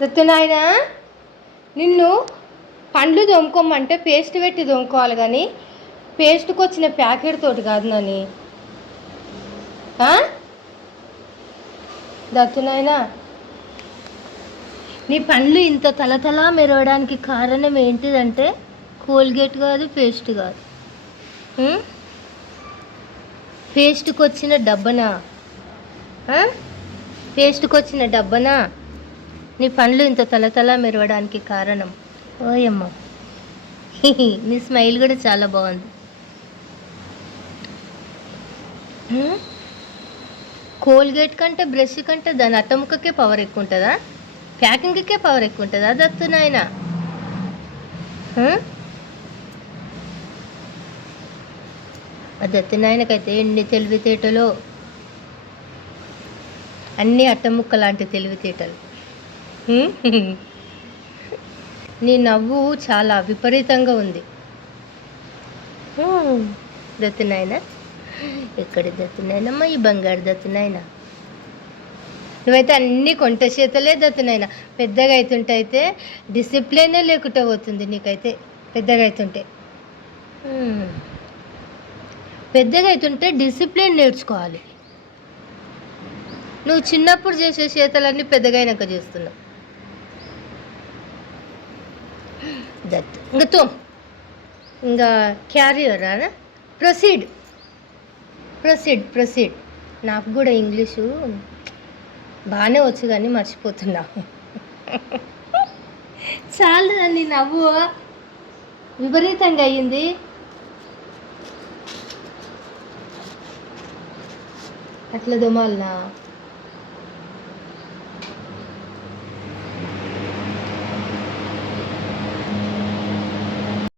దత్తు నాయన, నిన్ను పండ్లు దొమ్ముకోమంటే పేస్ట్ పెట్టి దొమ్ముకోవాలి, కానీ పేస్ట్కి వచ్చిన ప్యాకెట్ తోటి కాదు నాని. దత్తు నాయన, నీ పండ్లు ఇంత తలతలా మెరవడానికి కారణం ఏంటిదంటే కోల్గేట్ కాదు, పేస్ట్ కాదు, పేస్ట్కి వచ్చిన డబ్బనా, పేస్ట్కి వచ్చిన డబ్బనా నీ పండ్లు ఇంత తలతలా మెరవడానికి కారణం. ఓయమ్మ, నీ స్మైల్ కూడా చాలా బాగుంది. కోల్గేట్ కంటే బ్రష్ కంటే దాని అట్టముక్కకే పవర్ ఎక్కువ ఉంటుందా, ప్యాకింగ్కే పవర్ ఎక్కువ ఉంటుందా దత్తు నాయన? ఆ దత్తు నాయనకైతే ఎన్ని తెలివితేటలో, అన్నీ అట్టముక్క లాంటి తెలివితేటలు. నీ నవ్వు చాలా విపరీతంగా ఉంది. దత్తు నాయన, ఎక్కడి దత్తు నాయనమ్మా ఈ బంగారు దత్తు నాయన? నువ్వైతే అన్నీ కొంట చేతలే దత్తు నాయన. పెద్దగా అవుతుంటే అయితే డిసిప్లినే లేకుండా పోతుంది నీకైతే. పెద్దగా అవుతుంటే డిసిప్లిన్ నేర్చుకోవాలి. నువ్వు చిన్నప్పుడు చేసే చేతలన్నీ పెద్దగా అయినాక చేస్తున్నావు. దట్ ఇంకా క్యారియర్ ప్రొసీడ్. నాకు కూడా ఇంగ్లీషు బాగానే వచ్చు కానీ మర్చిపోతున్నా. చాలు నీ నవ్వు విపరీతంగా అయ్యింది. అట్లా దొమాలనా?